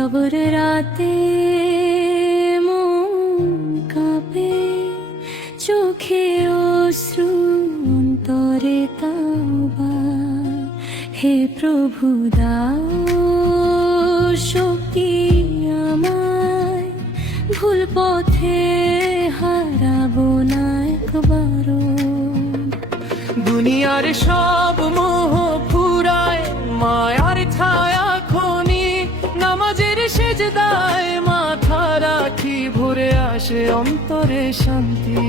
রবর রাতে মন কাঁপে, চোখে অশ্রু অন্তরে তাওবা। হে প্রভু দাও শক্তি আমায়, ভুল পথে হারাবো না একবারও। দুনিয়ার সব মোহ ফুরায় মায়ার ছায়া খনি, নামাজের সেজদায় মাথা রাখি, ভরে আসে অন্তরে শান্তি।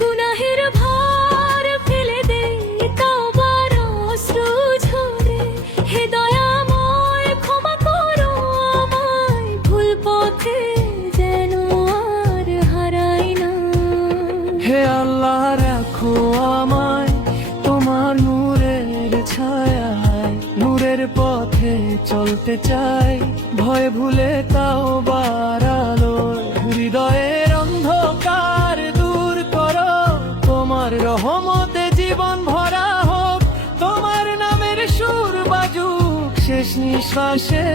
গুনাহের ভার ফেলে দে, তওবার অশ্রু ঝরে। হে দয়াময় ক্ষমা করো আমায়, ভুল পথে যেন আর হারাই না। হে আল্লাহ রাখো আমায় তোমার নূরের ছায়ায়, নূরের পথে চলতে চাই, ভয় ভুলে তাওবার আলোয়। হৃদয়ের অন্ধকার দূর করো, তোমার রহমতে জীবন ভরা হোক, তোমার নামের সুর বাজুক শেষ নিঃশ্বাসে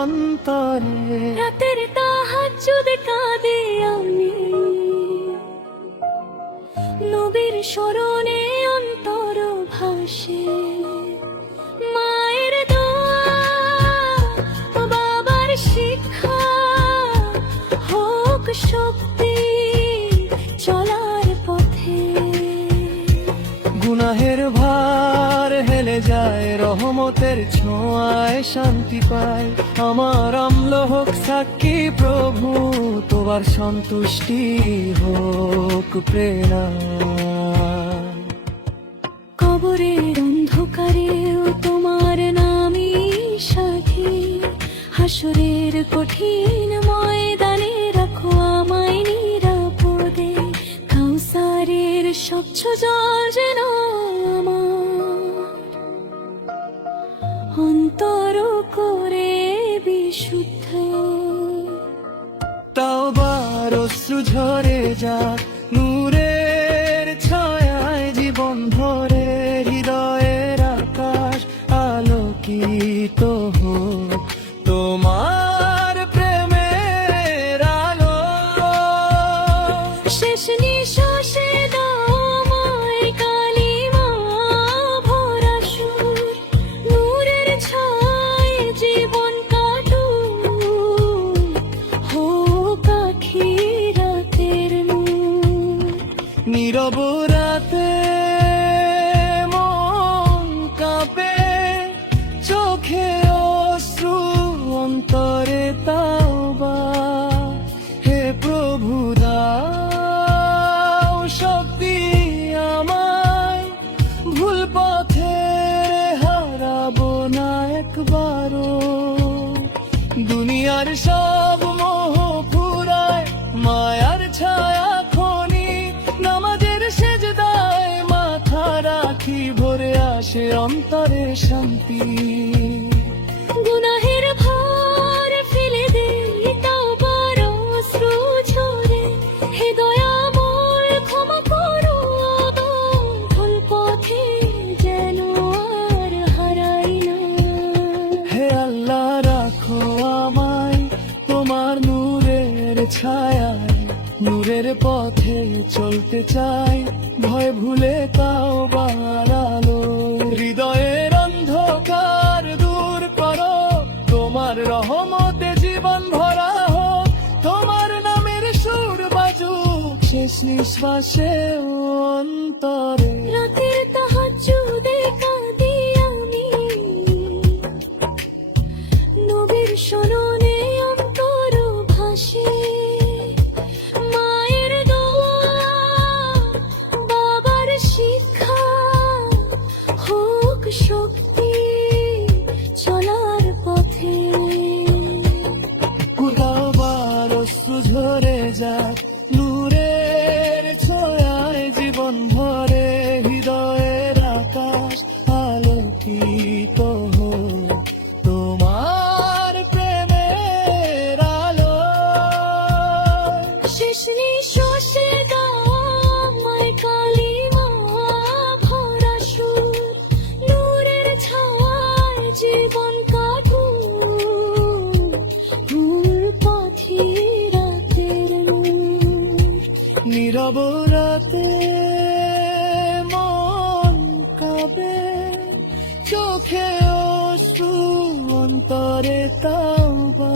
অন্তরে। রাতের তাহাজ্জুদ কাঁদে আমি, নবীর স্মরণে অন্তর ভাসে। মায়ের দোয়া, বাবার শিক্ষা, হোক শক্তি চলার পথে। গুনাহের ভার হেলে যায়, রহমতের ছোঁয়ায় শান্তি পায়। আমার অম্ল হোক সাক্ষী প্রভু, তোমার সন্তুষ্টি হোক প্রেরণা। কবরের অন্ধকারেও তোমার নামই সাথী, হাসরের কঠিন ময়দানে রাখো আমায় নিরাপদে। কাউসারের স্বচ্ছ জল যেন আমার অন্তর করে বিশুদ্ধ। তাওবার অশ্রু ঝরে যাক, নূরের ছায়ায় জীবন ভরে। হৃদয়ের আকাশ আলোকিত হোক তোমার প্রেমের আলো। শেষ নিঃশ্বাসে দাও আমায় কালিমা ভরা সুর, নূরের ছায়ায় জীবন কাটুক, হোক আখিরাতের নূর। নীরব রাতে মন কাঁপে, চোখে অশ্রু অন্তরে তাওবা। হে প্রভু দাও শক্তি আমায়, ভুল পথে হারাবো না একবারও। দুনিয়ার সব মোহ ফুরায় মায়ার ছায়া খনি, নামাজের সেজদায় মাথা রাখি, ভরে আসে অন্তরে শান্তি। গুনাহের ভার ফেলে দে, তওবার অশ্রু ঝরে। হে দয়াময় ক্ষমা করো আমায়, ভুল পথে যেন আর হারাই না। হে আল্লাহ রাখো আমায় তোমার নূরের ছায়ায়, নূরের পথে চলতে চাই, ভয় ভুলে তাওবার আলো। হৃদয়ের অন্ধকার দূর করো, তোমার রহমতে জীবন ভরা হোক, তোমার নামের সুর বাজুক শেষ নিঃশ্বাসে অন্তরে। রাতের তাহাজ্জুদে কাঁদি আমি, নবীর স্মরণে অন্তর ভাসে। মায়ের দোয়া, বাবার শিক্ষা, হোক শক্তি চলার পথে। তাওবার অশ্রু ঝরে যায়, নূরের ছোঁয়ায় জীবন ভরে। হৃদয়ের আকাশ আলোকিত হোক তোমার প্রেমের আলো। শেষ নিঃশ্বাসে দাও আমায় কালিমা ভরা সুর, নূরের ছায়ায় জীবন কাটুক, রব রাতে মন কাঁপে, চোখে অশ্রু অন্তরে তাওবা।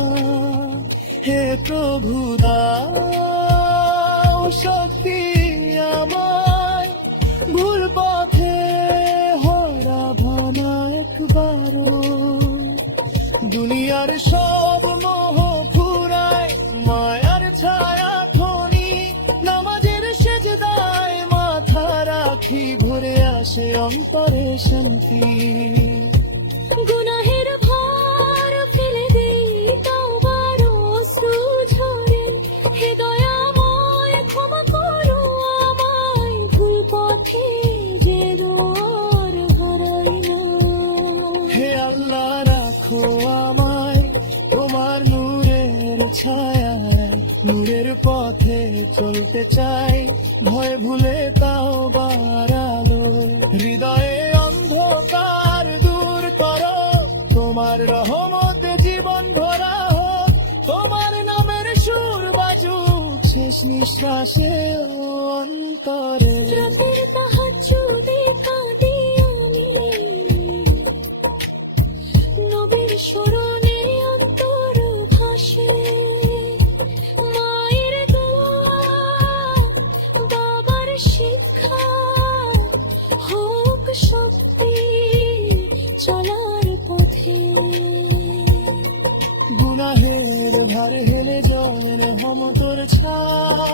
হে প্রভু দাও শক্তি আমায়, ভুল পথে হারাবো না একবারও। দুনিয়ার সব মোহ ফুরায়, মায়ার ছায়া খনি, নামাজের সেজদায় মাথা রাখি, ঘুরে আসে অন্তরে শান্তি। গুনাহের ভার ফেলে দেই তওবার অশ্রু ঝরে, হে দয়াময় ক্ষমা করো আমায়, ভুল পথে যে দোয়ার হারাই না। হে আল্লাহ রাখো আমায় তোমার নূরের ছায়ায়, নূরের পথে চলতে চাই, ভয় ভুলে তাওবার আলোয়। হৃদয়ে অন্ধকার দূর করো, তোমার রহমতে জীবন ভরা হোক, তোমার নামের সুর বাজুক শেষ নিঃশ্বাসে অন্তরে। রাতের তাহাজ্জুদে কাঁদি আমি, নবীর স্মরণে অন্তর ভাসে। মায়ের দোয়া, বাবার শিক্ষা, হোক শক্তি চলার পথে। গুনাহের ভার হেলে জলের রহমতের ছায়া।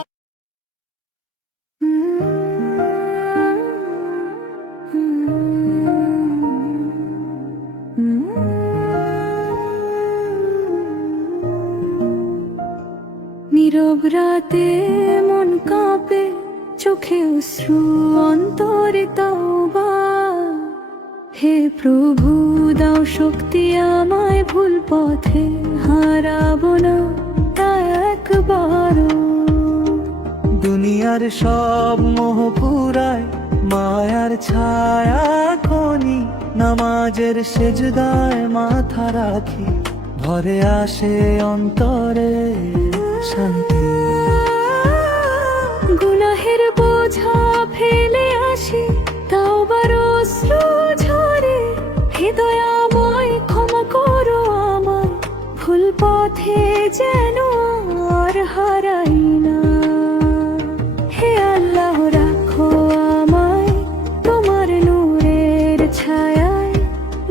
নীরব রাতে মন কাঁপে, চোখে অশ্রু অন্তরে তাওবা। হে প্রভু দাও শক্তি আমায়, ভুল পথে হারাবো না একবারও। দুনিয়ার সব মোহ পুরায়, মায়ার ছায়া খনি, নামাজের সেজদায় মাথা রাখি, ভরে আসে অন্তরে শান্তি। গুনাহের বোঝা ফেলে আসি, তাওবার অশ্রু ঝরে, হে দয়াময় ক্ষমা করো আমায়, ভুল পথে যেন আর হারাই না। হে আল্লাহ রাখো আমায় তোমার নূরের ছায়ায়,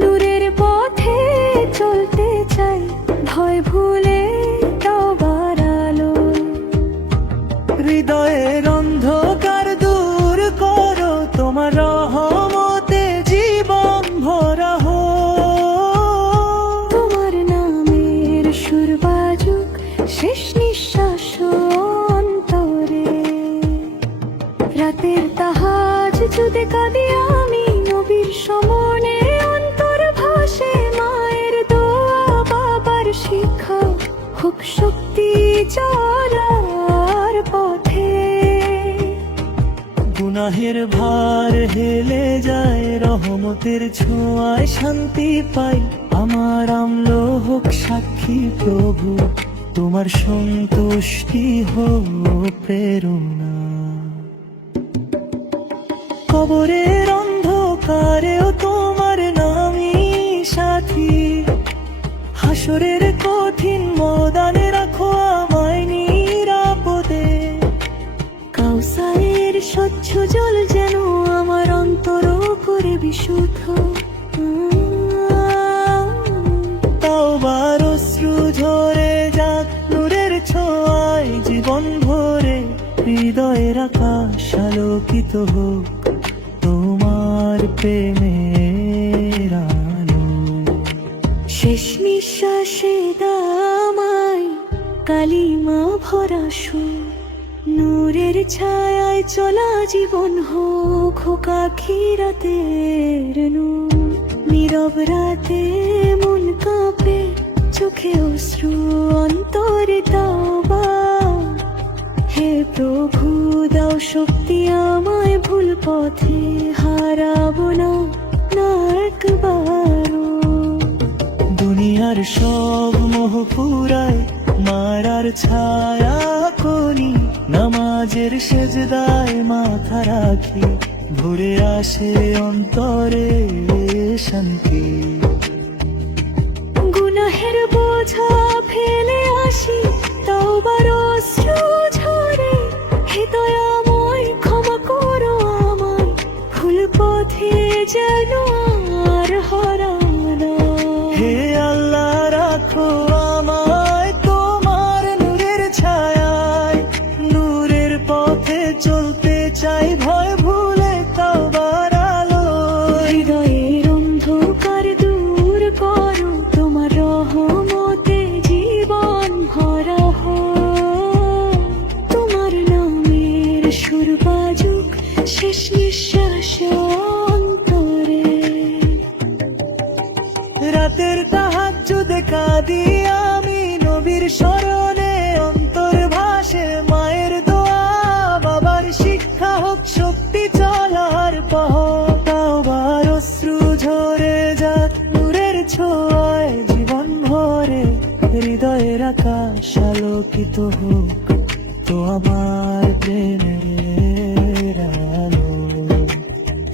নূরের পথে চলতে চাই, ভয় ভুলে তওবার আলোয়। হৃদয়ের অন্ধকার দূর করো, তোমার রহমতে জীবন ভরা হোক, তোমার নামের সুর বাজুক শেষ নিঃশ্বাস অন্তরে। রাতের তাহাজ্জুদে কাঁদি আমি, নবীর সমনে অন্তর ভাসে। মায়ের দোয়া, বাবার শিক্ষা, হোক শক্তি চলার পথে। গুনাহের ভার হেলে যায়, রহমতের ছোঁয়ায় শান্তি পাই। আমার আমলো হোক সাক্ষী প্রভু, তোমার সন্তুষ্টি হোক প্রেরণা। কবরের অন্ধকারেও তোমার নামই সাথী, হাসরের কঠিন ময়দানে রাখো আমায় নিরাপদে। কাউসারের স্বচ্ছ জল যেন আমার অন্তর করে বিশুদ্ধ। তাওবার অশ্রু ঝরে যাক, নূরের ছোঁয়ায় জীবন ভরে, হৃদয়ের আকাশ আলোকিত হোক তোমার প্রেমের আলো। শেষ নিঃশ্বাসে দামায় কালিমা ভরা সুর, নূরের ছায়ায় চলা জীবন হোক হোক আখিরাতের নূর। নীরব রাতে মন কাঁপে, চোখে অশ্রু অন্তরে তাওবা। হে প্রভু দাও শক্তি আমায়, ভুল পথে হারাবো না একবারও। দুনিয়ার সব মোহ ফুরায়, মারার ছায়া করি, নামাজ নামাজের সেজদায় মাথা রাখি, ভরে আসে অন্তরে শান্তি। গুনাহের বোঝা ফেলে আসি, তওবার অশ্রু ঝরে, হে দয়াময় ক্ষমা করো আমায়, ভুল পথে যেন আর হারানো। হে আল্লাহ রাখো আমায় তোমার নূরের ছায়ায়, নূরের পথে চলতে চাই ভয় ভুলে তওবার আলোয়। হৃদয়ের অন্ধকার দূর করো, তোমার রহমতে জীবন ভরা হোক। তোমার নামের সুর বাজুক শেষ নিঃশ্বাসে অন্তরে। রাতের তাহাজ্জুদে কাঁদি আমি, নবীর স্মরণে অন্তর ভাসে। মায়ের দোয়া বাবার শিক্ষা হোক শক্তি চলার পথ। তওবার অশ্রু ঝরে যাক নূরের ছোঁয়ায় জীবন ভরে, হৃদয়ের আকাশ আলোকিত হোক তো আমার প্রেমের আলো।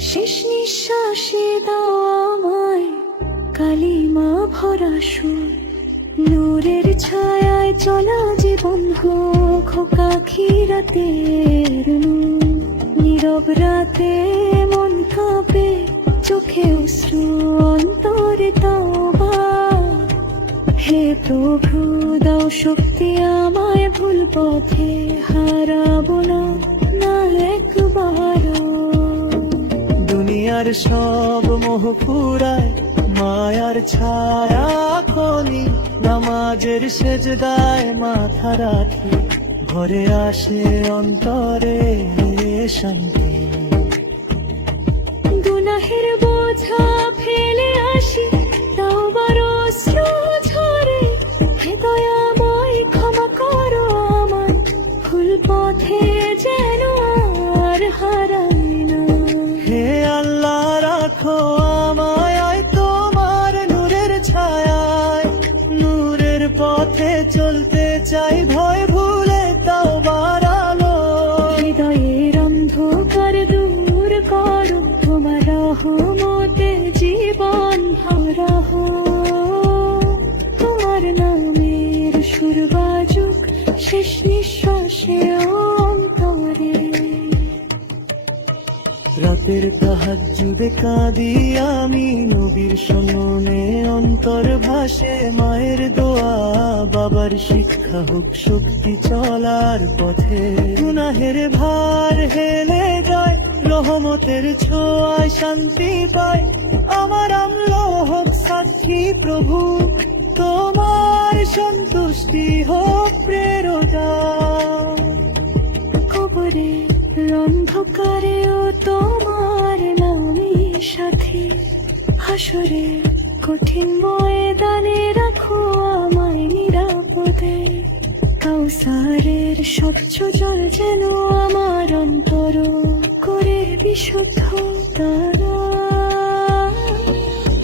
শেষ নিঃশ্বাসে দাও আমায় কালিমা ভরা সুর, নূরের ছায়ায় চলা জীবন হোক আখিরাতের নূর। নীরব রাতে মন কাঁপে, চোখে অশ্রু অন্তরে তওবা। হে প্রভু দাও শক্তি আমায়, ভুল পথে হারাবো না, না একবারও। দুনিয়ার সব মোহ ফুরায় মায়ার ছায়া খনি, নামাজের সেজদায় মাথা রাখি, ঘরে আসে অন্তরে শান্তি। গুনাহের বোঝা ফেলে আসি, তওবার অশ্রু ঝরে, হে দয়াময় ক্ষমা করো আমায়, ভুল পথে যেন আর হারাই না। হে আল্লাহ রাখো আমায় তোমার নূরের ছায়ায়, নূরের পথে চলতে চাই ভয় ভুলে তওবার আলোয়। হৃদয়ের অন্ধকার দূর করো, তোমার রহমতে জীবন ভরা হোক। তোমার নামের সুর বাজুক শেষ নিঃশ্বাসে অন্তরে। রাতের তাহাজ্জুদে কাঁদি আমি, নবীর স্মরণে অন্তর ভাসে। মায়ের দোয়া বাবার শিক্ষা হোক শক্তি চলার পথে। গুনাহের ভার হেলে যায়, রহমতের ছোঁয়ায় শান্তি পাই। আমার আমল হোক সাক্ষী প্রভু, তোমার সন্তুষ্টি হোক প্রেরণা। কবরে অন্ধকারেও তোমার নামই সাথী, হাসরে কঠিন ময়দানে রাখো আমায় নিরাপদে। কাউসারের স্বচ্ছ জল যেন আমার অন্তর করে বিশুদ্ধ তারা।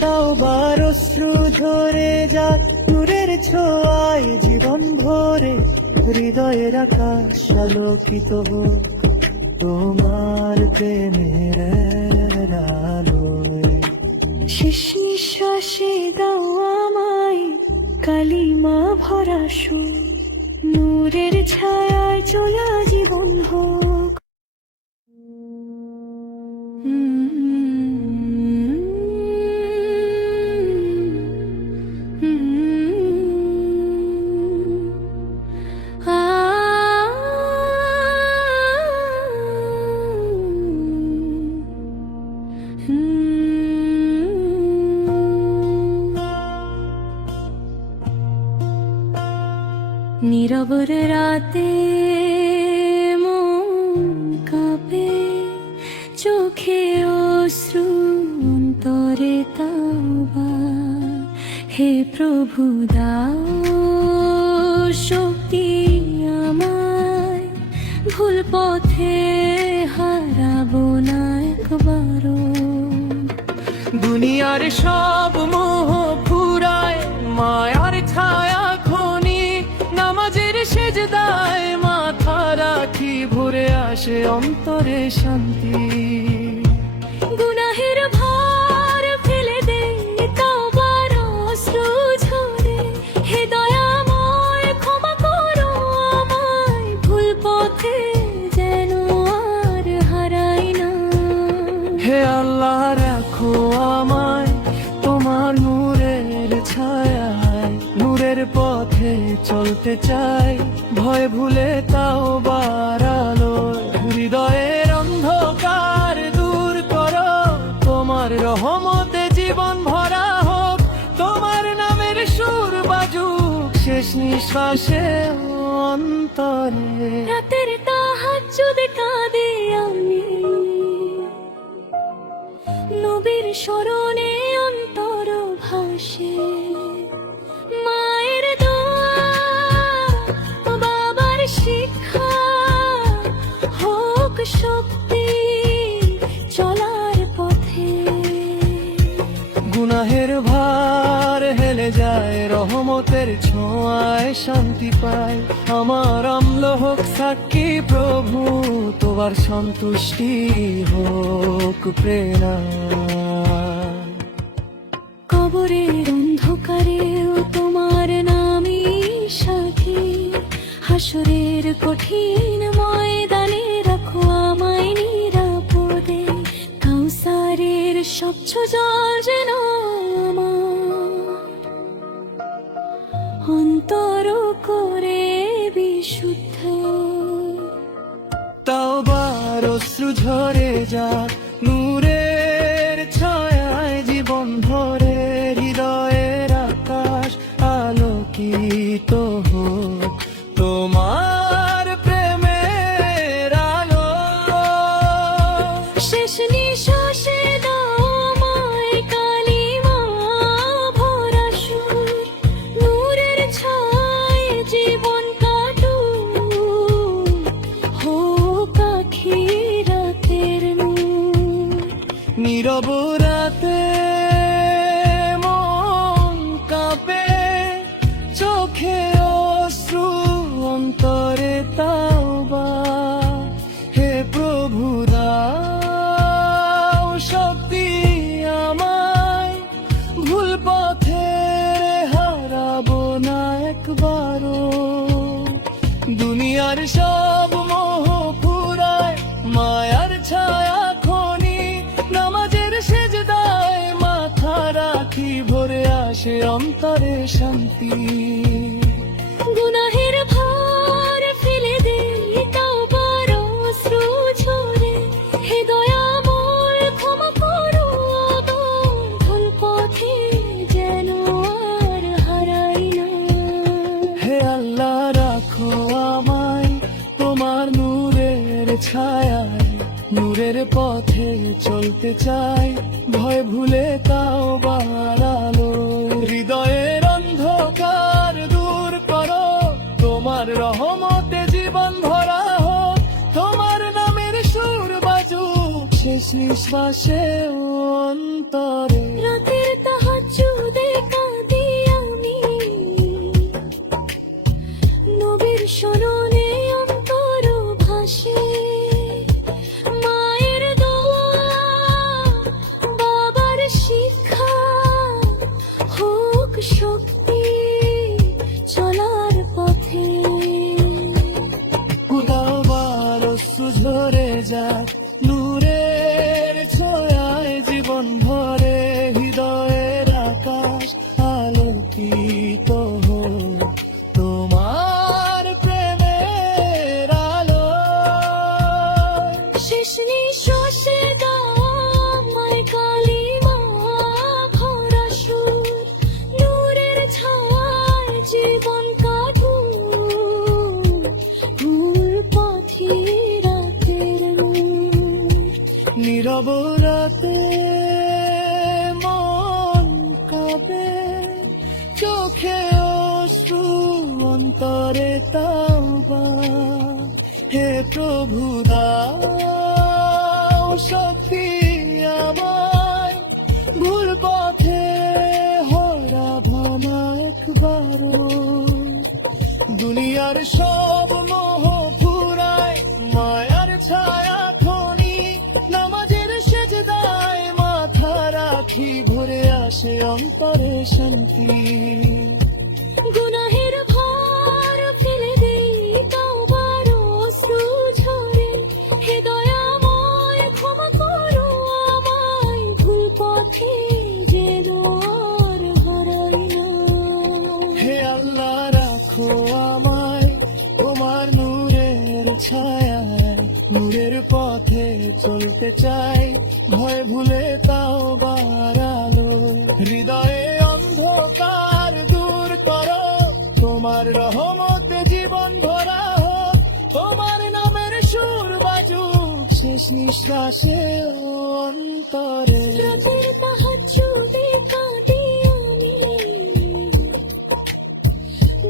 তওবার অশ্রু ঝরে যাক নূরের ছোঁয়ায় জীবন ভরে, হৃদয়ের আকাশ আলোকিত হোক তোমার প্রেমের আলোয়। শেষ নিঃশ্বাসে দাও আমায় কালিমা ভরা সুর, নূরের ছায়ায় চলা জীবন হোক। নীরবর রাতে মন কাঁপে, চোখে অশ্রু অন্তরে তাওবা। হে প্রভু দাও শক্তি আমায়, ভুল পথে হারাবো না একবারও। দুনিয়ার সব মোহ ফুরায় মায়ার ছায়া খনি, নামাজের সেজদায় মাথা রাখি, ভরে আসে অন্তরে শান্তি। গুনাহের ভার ফেলে দে তওবার অশ্রু ঝরে, হে দয়াময় ক্ষমা করো আমায়, ভুল পথে যেন আর হারাই না। হে আল্লাহ রাখো আমায় তোমার নূরের ছায়ায়, নূরের পথে চলতে চাই, ভয় ভুলে তাও বাড়ালো। হৃদয়ের অন্ধকার দূর করো, তোমার রহমতে জীবন ভরা হোক, তোমার নামের সুর বাজুক শেষ নিঃশ্বাসে অন্তরে। রাতের তাহাজ্জুদে কাঁদে আমি, নবীর স্মরণে অন্তর ভাসে। মায়ের দোয়া, বাবার শিক্ষা, হোক শক্তি চলার পথে। গুনাহের ভার হেলে যায়, রহমতের ছোঁয়ায় শান্তি পায়। আমার অম্ল হোক সাক্ষী প্রভু, তোমার সন্তুষ্টি হোক প্রেরণা। কবরের অন্ধকারেও তোমার নামই সাথী, হাসরের কঠিন ময়দানে রাখো আমায় নিরাপদে। কাউসারের স্বচ্ছ জল যেন আমার অন্তর করে বিশুদ্ধ। তাওবার অশ্রু ঝরে যাক, নূরের ছায়ায় জীবন ভরে। হৃদয়ের আকাশ আলোকিত হোক তোমার প্রেমের আলো। শেষ নিঃশ্বাসে দাও আমায় কালিমা ভরা সুর, নূরের ছায়ায় জীবন কাটুক, হোক আখিরাতের নূর। নীরব রাতে মন কাঁপে, চোখে অশ্রু অন্তরে তাওবা। হে প্রভু দাও শক্তি আমায়, ভুল পথে হারাবো না একবারও। দুনিয়ার সব মোহ ফুরায়, মায়ার ছায়া খনি, নামাজের সেজদায় মাথা রাখি, ভরে আসে অন্তরে শান্তি। গুনাহের ভার ফেলে দে তওবার অশ্রু ঝরে, হে দয়াময় ক্ষমা করো আমায়, ভুল পথে যেন আর হারাই না। হে আল্লাহ রাখো আমায় তোমার নূরের ছায়ায়, নূরের পথে চলতে চাই, ভয় ভুলে তাও বাড়ালো। হৃদয়ের অন্ধকার দূর করো, তোমার রহমতে জীবন ভরা হোক, তোমার নামের সুর বাজুক শেষ নিঃশ্বাসে অন্তরে। রাতের তাহাজ্জুদে কাঁদি আমি, নবীর স্মরণে অন্তর ভাসে। মায়ের দোয়া, বাবার শিক্ষা, হোক শক্তি চলার পথে। তাওবার অশ্রু ঝরে যায়, নূরের ছোঁয়ায় জীবন ভরে। হৃদয়ের আকাশ আলোকিত হোক তোমার প্রেমের আলো। শেষ নিঃশ্বাসে দাও আমায় কালিমা ভরা সুর, নূরের ছায়ায় জীবন কাটুক, ভুল পথে রাতের নূর। নীরব রাতে মন কাঁপে, চোখে অশ্রু অন্তরে তাওবা। হে প্রভু দাও শক্তি আমায়, ভুল পথে হারাবো না একবারও। দুনিয়ার সব মোহ ফুরায়, মায়ার ছায়া অন্তরে শান্তি। গুনাহের ভার ফেলে দেই তওবার অশ্রু ঝরে, হে দয়াময় ক্ষমা করো আমায়, ভুল পথে যেন আর হারাই না। হে আল্লাহ রাখো আমায় তোমার নূরের ছায়ায়, নূরের পথে চলতে চাই ভয় ভুলে তাওবার আলোয়। হৃদয়ে অন্ধকার দূর করো, তোমার রহমতে জীবন ভরা হোক, তোমার নামের সুর বাজুক শেষ নিঃশ্বাসে ও অন্তরে। রাতের তাহাজ্জুদে কাঁদি আমি,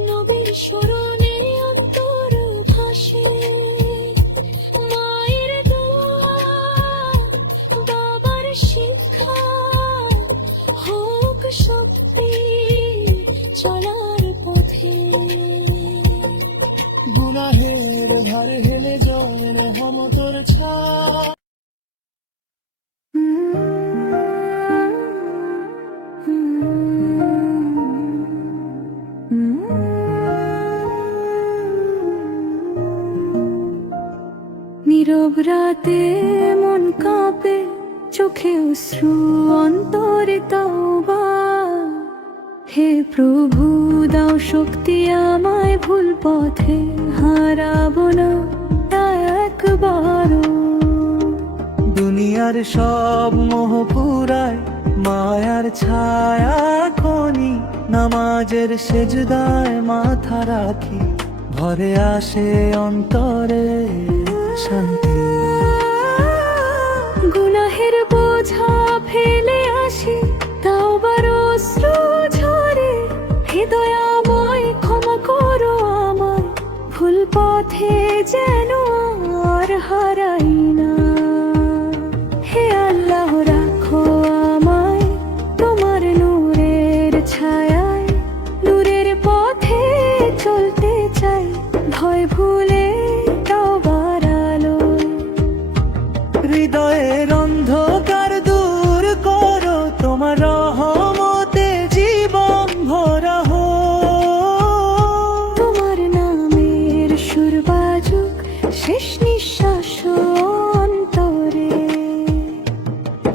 নবীর স্মরণে অন্তর ভাসে। মায়ের দোয়া, বাবার শিক্ষা, হোক শক্তি চলার পথে। গুনাহের ভার হেলে জয়ের রহমতের ছায়া। নীরব রাতে মন কাঁপে, চোখে অশ্রু অন্তরে তওবা। হে প্রভু দাও শক্তি আমায়, ভুল পথে হারাবো না একবারও। দুনিয়ার সব মোহ পুরায় মায়ার ছায়া খনি, নামাজের সেজদায় মাথা রাখি ভরে আসে অন্তরে শান্তি। গুনাহের বোঝা ফেলে আসি তওবার অশ্রু ঝরে, হে দয়াময় ক্ষমা করো আমায়, ভুল পথে যেন আর হারাই না। হে আল্লাহ রাখো আমায় তোমার নূরের ছায়ায়, নূরের পথে চলতে চাই ভয় ভুলে তওবার আলোয়। হৃদয়ের অন্ধকার দূর করো, তোমার রহমতে জীবন ভরা হোক, তোমার নামের সুর বাজুক শেষ নিঃশ্বাস অন্তরে।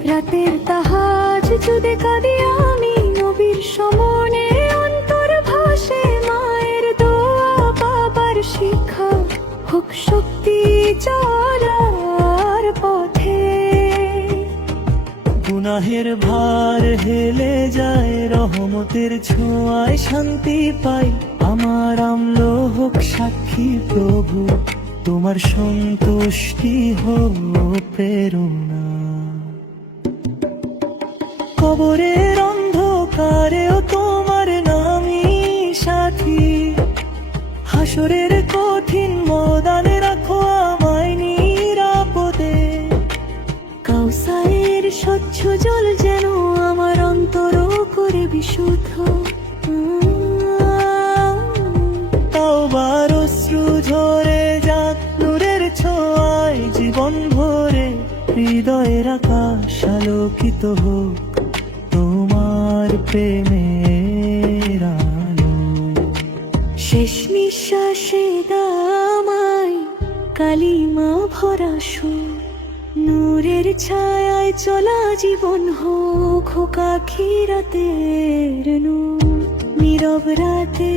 রাতের তাহাজ্জুদে কাঁদি আমি, নবীর সমনে অন্তর ভাসে। মায়ের দোয়া, বাবার শিক্ষা, হোক শক্তি চলার পথে। গুনাহের ভার হেলে যায় রহমতের ছোঁয়ায় শান্তি পাই। আমার আমল হোক সাক্ষী প্রভু, তোমার সন্তুষ্টি হোক প্রেরণা। কবরের অন্ধকারেও তোমার নামই সাথী, হাসরের কঠিন ময়দানে রাখো আমায় নিরাপদে। কাউসারের স্বচ্ছ জল যেন আমার অন্তর করে বিশুদ্ধ। তাওবার অশ্রু ঝরে যাক নূরের ছোঁয়ায় জীবন ভরে, হৃদয়ের আকাশ আলোকিত হোক তোমার প্রেমের আলোয়। শেষ নিঃশ্বাসে দামাই কালিমা ভরা সুর, নূরের ছায়ায় চলা জীবন হোক হোক আখিরাতের নূর। নীরব রাতে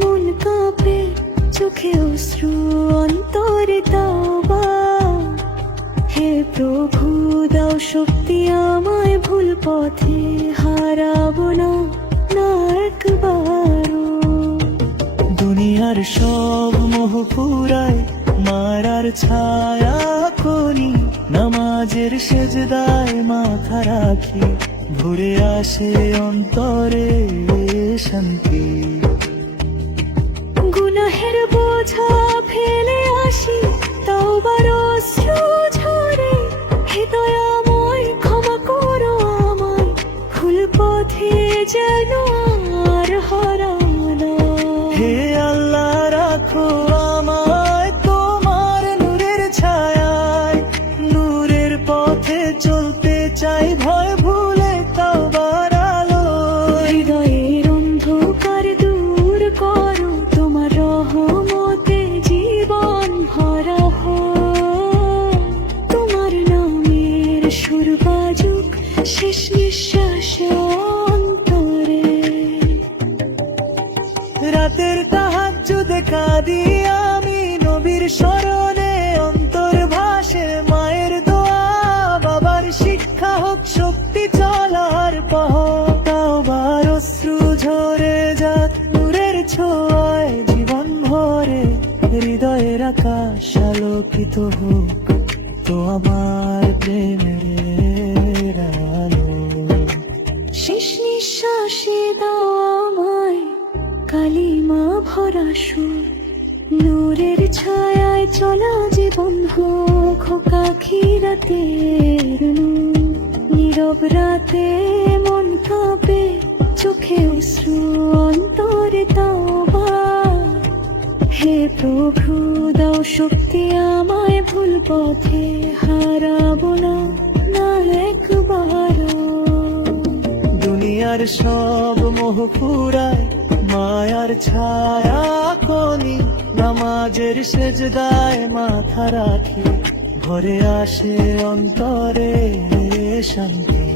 মন কাঁপে, চোখে অশ্রু অন্তরে তওবা। হে প্রভু দাও শক্তি আমায়, ভুল পথে হারাবো না একবারও। দুনিয়ার সব মোহ পুরায় মারার ছায়া করি, নামাজের সেজদায় মাথা রাখি ভরে আসে অন্তরে শান্তি। গুনাহের বোঝা ফেলে আসি তওবার অশ্রু ঝরে, হে দয়াময় ক্ষমা করো আমায়, ভুল পথে যেন আর হারানো। হে আল্লাহ রাখো আমায় তোমার নূরের ছায়ায়, নূরের পথে চলতে চাই ভয় ভুলে তাওবার আলোয়। নবীর স্মরণে অন্তর ভাসে মায়ের দোয়া, বাবার শিক্ষা হোক শক্তি চলার পথ। তাওবার অশ্রু ঝরে যাক নূরের ছোঁয়ায় জীবন ভরে, হৃদয়ের আকাশ আলোকিত হোক তো আমার প্রেমের আলো। শেষ নিঃশ্বাসে দাও আমায় কালিমা ভরা সুর, নূরের ছায়ায় চলা জীবন হোক আখিরাতের নূর। নীরব রাতে মন কাঁপে, চোখে অশ্রু অন্তরে তাওবা। হে প্রভু দাও শক্তি আমায়, ভুল পথে হারাবো না, না একবারও। দুনিয়ার সব মোহ ফুরায় মায়ার ছায়া কোনি, নামাজের সেজদায় মাথা রাখি, ঘরে আসে অন্তরে শান্তি।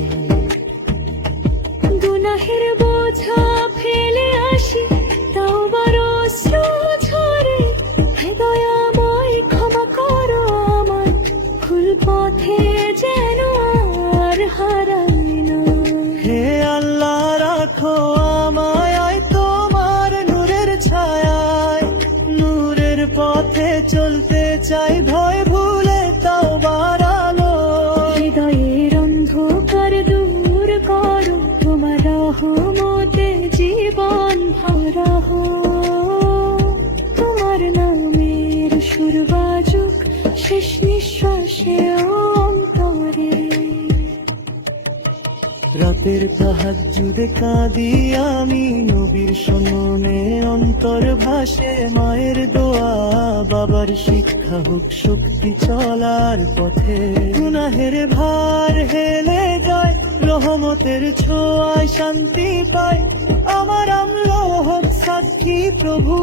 গুনাহের বোঝা ফেলে আসি, তাওবার অশ্রু ঝরে। হে দয়াময় ক্ষমা করো আমায়, ভুল পথে যেন আর হারাই না। হে আল্লাহ রাখো আমায় তোমার নূরের ছায়ায়, নূরের পথে চলতে চাই ভয় ভুলে তাওবার আলো। হৃদয়ের অন্ধকার দূর করো, তোমার রহমতে জীবন ভরা হোক। তোমার নামের সুর বাজুক শেষ নিঃশ্বাসে অন্তরে। রাতের তাহাজ্জুদে কাঁদি আমি, নবীর স্মরণে অন্তর ভাসে মায়ের দোয়া, বাবার শিক্ষা হোক শক্তি চলার পথে। গুনাহের ভার হেলে যায়, রহমতের ছোঁয়ায় শান্তি পাই, আমার আমল হোক সাক্ষী প্রভু,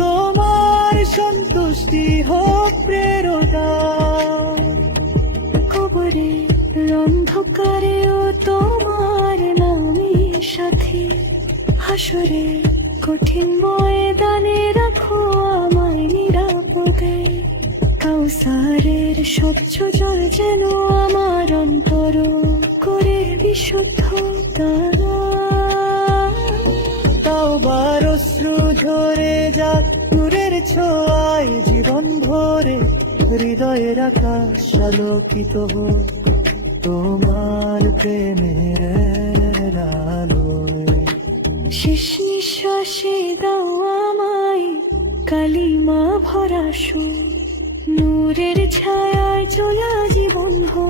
তোমার সন্তুষ্টি হোক প্রেরণা। কবরে অন্ধকারেও তোমার নামের সাথে, হাসরে কঠিন ময়দানে রাখো আমায় নিরাপদে। কাউসারের স্বচ্ছ জল যেন আমার অন্তর করে বিশুদ্ধ তারা। তাওবার অশ্রু ঝরে যাক নূরের ছোঁয়ায় জীবন ভরে, হৃদয়ের আকাশ আলোকিত হোক তোমার প্রেমের আলোয়। শেষ নিঃশ্বাসে দাও আমায় কালিমা ভরা সুর, নূরের ছায়ায় চলা জীবন হোক